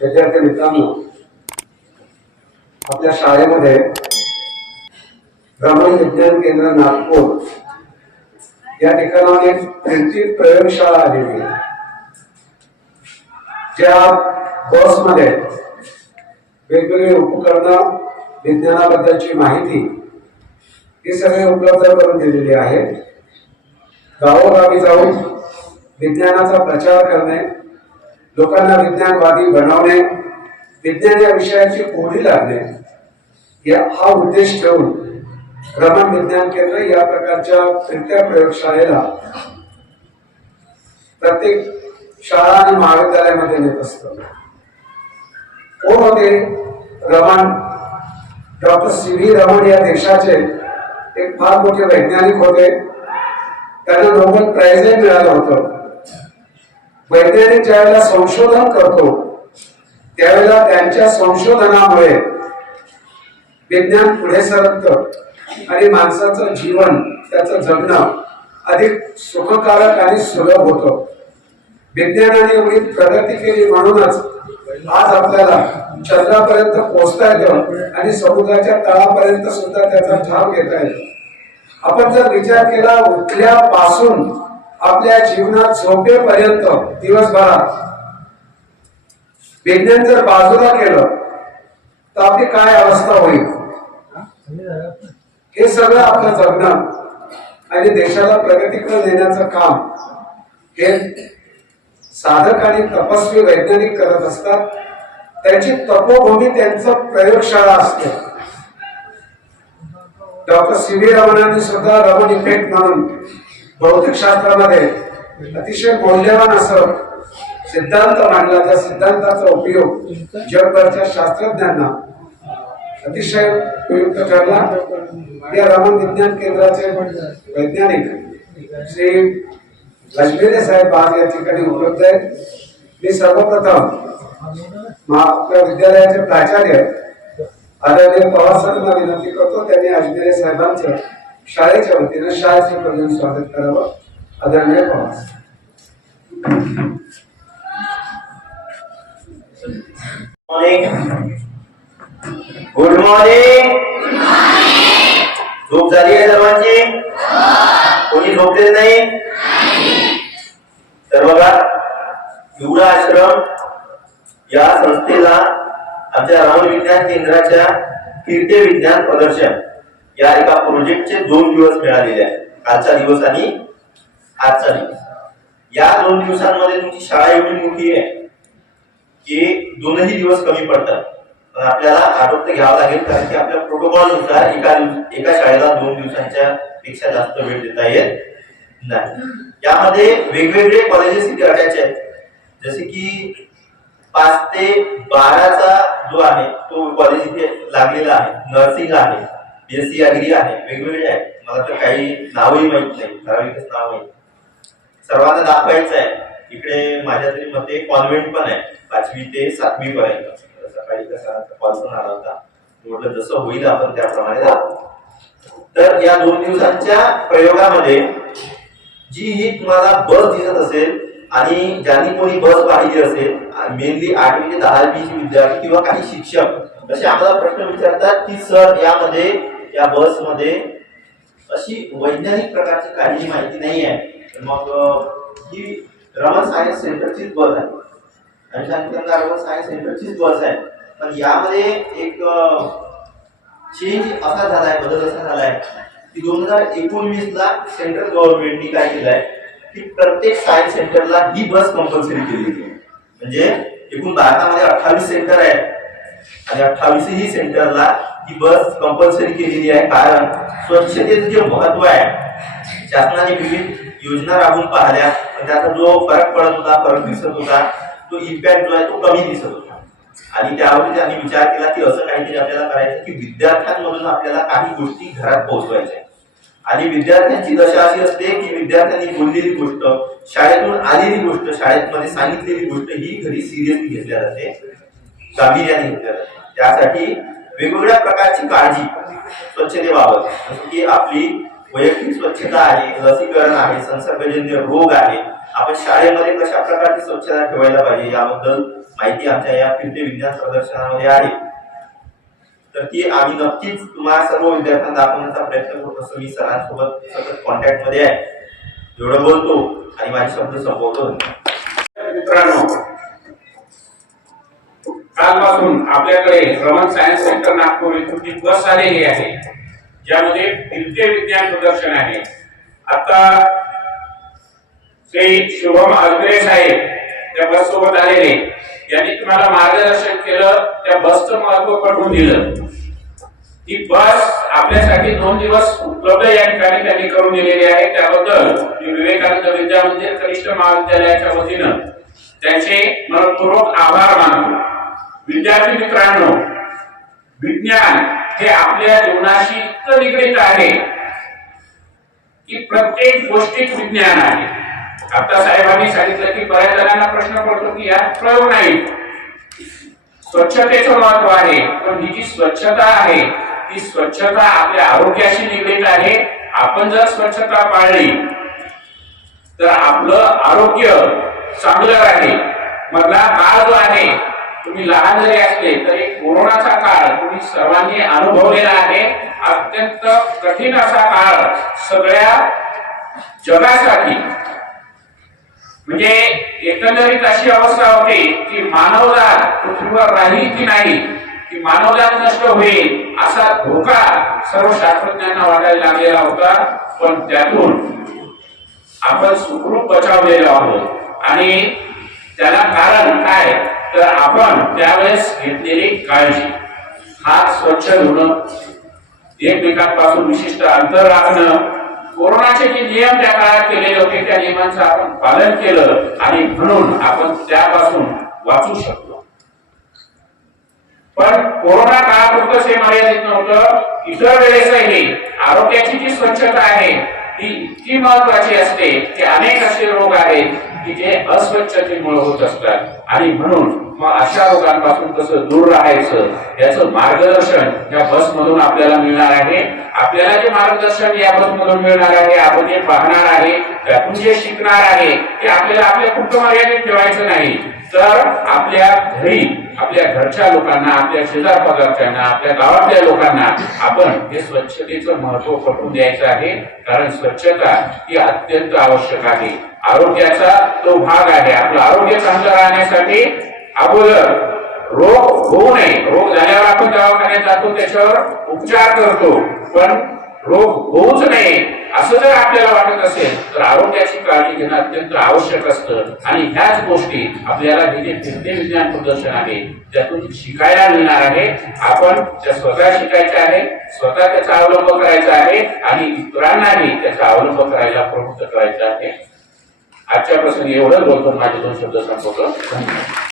विद्यार्थी मित्रांनो आपल्या शाळेमध्ये ब्रह्म विज्ञान केंद्र नागपूर या ठिकाणावर एक त्यांची प्रयोगशाळा आलेली आहे. ज्या बसमध्ये वेगवेगळी उपकरणं विज्ञानाबद्दलची माहिती ही सगळी उपलब्ध करून दिलेली आहे. गावोगावी जाऊन विज्ञानाचा प्रचार करणे लोकांना विज्ञानवादी बनवणे विज्ञान या विषयाची ओढी लागणे या हा उद्देश ठेवून रमण विज्ञान केंद्र या प्रकारच्या फिरत्या प्रयोगशाळेला प्रत्येक शाळा आणि महाविद्यालयामध्ये नेत असतं. कोण होते? Raman. Doctor C V Raman या देशाचे एक फार मोठे वैज्ञानिक होते. त्यांना नोबेल प्राइजही मिळालं होतं. वैज्ञानिक ज्यावेळेला संशोधन करतो त्यावेळेला त्यांच्या संशोधनामुळे विज्ञान पुढे सरकतं आणि माणसाचं जीवन त्याचं जगणं अधिक सुखकारक आणि सुलभ होतं. विज्ञानाने एवढी प्रगती केली म्हणूनच आज आपल्याला चंद्रापर्यंत पोहोचता येतं आणि समुद्राच्या तळापर्यंत सुद्धा त्याचा ठाव घेता येतो. आपण जर विचार केला उठल्यापासून आपल्या जीवनात झोपेपर्यंत दिवसभरात विज्ञान जर बाजूला केलं तर आपली काय अवस्था होईल? हे सगळं आपलं जगणं आणि देशाला प्रगतीकडे नेण्याचं काम हे साधक आणि तपस्वी वैज्ञानिक करत असतात. त्याची तपोभूमी त्यांचं प्रयोगशाळा असते. डॉक्टर सी व्ही रमणांनी सुद्धा रमण इफेक्ट म्हणून भौतिक शास्त्रामध्ये अतिशय मौल्यवान असं सिद्धांत मांडला. त्या सिद्धांताचा उपयोग जगभरच्या शास्त्रज्ञांना अतिशय उपयुक्त ठरला. या रमण विज्ञान केंद्राचे वैज्ञानिक श्री अजमेरे साहेब आज या ठिकाणी उपलब्ध आहेत. मी सर्वप्रथम आपल्या विद्यालयाचे प्राचार्य आदरणीय पवार सरांना विनंती करतो. त्यांनी अजमेरे साहेबांचं शाळेच्या वतीनं शाळेचं प्रजन स्वागत करावं. आदरणीय पवार गुड मॉर्निंग झोप झाली आहे सर्वांची? कोणी झोपलेलं नाही? तर बघा एवढा आश्रम या संस्थेला आमच्या राहुल विज्ञान केंद्राच्या कीर्ती विज्ञान प्रदर्शन या एका प्रोजेक्टचे दोन दिवस मिळालेले आहेत. कालचा दिवस आणि आजचा दिवस. या दोन दिवसांमध्ये तुमची शाळा एवढी मोठी आहे की दोनही दिवस कमी पडतात. पण आपल्याला आरोग्य घ्यावं लागेल कारण की आपल्या प्रोटोकॉलनुसार एका एका शाळेला दोन दिवसांच्या पेक्षा जास्त वेळ देता येत नाही. यामध्ये वेगवेगळे कॉलेजेस इथे अटॅच आहेत. जसे की पाच ते बाराचा जो आहे तो कॉलेज इथे लागलेला आहे. नर्सिंग आहे. बीएससी अग्री आहे वेगवेगळे आहेत. मला तर काही नावही माहीत नाही ठराविकच नाव माहीत सर्वांना दाखवायचं आहे. इकडे माझ्या तरी मते कॉन्व्हेंट पण आहे. पाचवी ते सातवी पर्यंत. सकाळी कसा कॉल पण आला होता. म्हटलं जसं होईल आपण त्याप्रमाणे दाखवू. तर या दोन दिवसांच्या प्रयोगामध्ये जी ही तुम्हाला बस दिसत असेल आणि ज्यांनी कोणी बस पाहिली असेल मेनली आठवी ते दहावीचे विद्यार्थी किंवा काही शिक्षक असे आम्हाला प्रश्न विचारतात की सर यामध्ये या बसमध्ये अशी वैज्ञानिक प्रकारची काहीही माहिती नाही आहे. तर मग ही रमण सायन्स सेंटरचीच बस आहे. आणि सांगितलं रमण सायन्स सेंटरचीच बस आहे. पण यामध्ये एक चेंज असा झालाय बदल असा झालाय की दोन हजार एकोणवीसला सेंट्रल गव्हर्नमेंटनी काय केलंय की प्रत्येक सायन्स सेंटरला ही बस कंपल्सरी केली. म्हणजे एकूण भारतामध्ये अठ्ठावीस सेंटर आहे आणि अठ्ठावीसही सेंटरला ही बस कंपल्सरी केलेली आहे. कारण स्वच्छतेचं जे महत्त्व आहे शासनाने विविध योजना राबवून पाहिल्या. पण त्याचा जो फरक पडत होता फरक दिसत होता तो इम्पॅक्ट जो आहे तो कमी दिसत होता. आणि त्यावर त्यांनी विचार केला की असं काहीतरी आपल्याला करायचं की विद्यार्थ्यांमधून आपल्याला काही गोष्टी घरात पोहोचवायच्या आणि विद्यार्थ्यांची दशा अशी असते की विद्यार्थ्यांनी बोललेली गोष्ट शाळेतून आलेली गोष्ट शाळेमध्ये सांगितलेली गोष्ट ही घरी सिरियसली घेतल्या जाते. गांभीर्याने घेतल्या जाते त्यासाठी वेगवेगळ्या प्रकारची काळजी स्वच्छतेबाबत. जसं की आपली वैयक्तिक स्वच्छता आहे लसीकरण आहे संसर्गजन्य रोग आहे आपण शाळेमध्ये कशा प्रकारची स्वच्छता ठेवायला पाहिजे याबद्दल माहिती आमच्या या फिरते विज्ञान प्रदर्शनामध्ये आहे. तर ती आम्ही नक्कीच तुम्हाला सर्व विद्यार्थ्यांना दाखवण्याचा प्रयत्न करत. असतो मी सरांसोबत सतत कॉन्टॅक्टमध्ये आहे. एवढं बोलतो आणि माझे शब्द संपवतो. मित्रांनो कालपासून आपल्याकडे रमन सायन्स सेंटर नागपूर इथून ती बस आलेली आहे. ज्यामध्ये फिरते विज्ञान प्रदर्शन आहे. आता श्री शुभम अजगरे साहेब त्या बस सोबत आलेले. यांनी तुम्हाला मार्गदर्शन केलं त्या बसचं महत्त्व पटवून दिलं. ही बस आपल्यासाठी दोन दिवस उपलब्ध या ठिकाणी त्यांनी करून दिलेली आहे. त्याबद्दल मी विवेकानंद विद्या मंदिर कनिष्ठ महाविद्यालयाच्या वतीनं त्यांचे मनपूर्वक आभार मानतो. विद्यार्थी मित्रांनो विज्ञान हे आपल्या जीवनाशी इतकं निगडीत आहे की प्रत्येक गोष्टीत विज्ञान आहे. आता साहेबांनी सांगितलं की बऱ्याच जणांना प्रश्न पडतो की यात प्रयोग नाही. स्वच्छतेचं महत्त्व आहे पण ही जी स्वच्छता आहे ती स्वच्छता आपल्या आरोग्याशी निगडीत आहे. आपण जर स्वच्छता पाळली तर आपलं आरोग्य चांगलं राहील. मधला काळ जो आहे तुम्ही लहान जरी असले तरी कोरोनाचा काळ तुम्ही सर्वांनी अनुभवलेला आहे. अत्यंत कठीण असा काळ सगळ्या जगासाठी. म्हणजे एकंदरीत अशी अवस्था होती की मानवजात पृथ्वीवर राहील की नाही की मानवजात नष्ट होईल असा धोका सर्व शास्त्रज्ञांना वाटायला लागलेला होता. पण त्यातून आपण सुखरूप बचावलेलो आहोत. आणि त्याला कारण काय? तर आपण त्यावेळेस घेतलेली काळजी. हात स्वच्छ धुणं एकमेकांपासून विशिष्ट अंतर राखणं कोरोनाचे जे नियम त्या काळात केलेले होते त्या नियमांचं आपण पालन केलं आणि म्हणून आपण त्यापासून वाचू शकतो पण कोरोना काळापुरतंच हे मर्यादित नव्हतं इतर वेळेसही आरोग्याची जी स्वच्छता आहे ती इतकी महत्वाची असते की अनेक असे रोग आहेत की जे अस्वच्छतेमुळे होत असतात. आणि म्हणून मग अशा रोगांपासून कसं दूर राहायचं याचं मार्गदर्शन या बस मधून आपल्याला मिळणार आहे. आपल्याला जे मार्गदर्शन या बस मधून मिळणार आहे आपण जे पाहणार आहे त्यातून जे शिकणार आहे ते आपल्याला आपल्या कुटुंब मर्यादित ठेवायचं नाही. तर आपल्या घरी आपल्या घरच्या लोकांना आपल्या शेजार पदार्थांना आपल्या गावातल्या लोकांना आपण हे स्वच्छतेचं महत्त्व पटवून द्यायचं आहे. कारण स्वच्छता ही अत्यंत आवश्यक आहे. आरोग्याचा तो भाग आहे. आपलं आरोग्य चांगलं राहण्यासाठी अगोदर रोग होऊ नये. रोग झाल्यावर आपण दवाखान्यात जातो त्याच्यावर उपचार करतो. पण रोग होऊच नये असं जर आपल्याला वाटत असेल तर आरोग्याची काळजी घेणं अत्यंत आवश्यक असतं. आणि ह्याच गोष्टी आपल्याला हे जे फिरते विज्ञान प्रदर्शन आहे. त्यातून शिकायला मिळणार आहे. आपण त्या स्वतः शिकायच्या आहे स्वतः त्याचा अवलंब करायचा आहे आणि इतरांनाही त्याचा अवलंब करायला प्रवृत्त करायचा आहे. आजच्या प्रसंगी एवढं बोलतो माझे दोन शब्द संपवतो.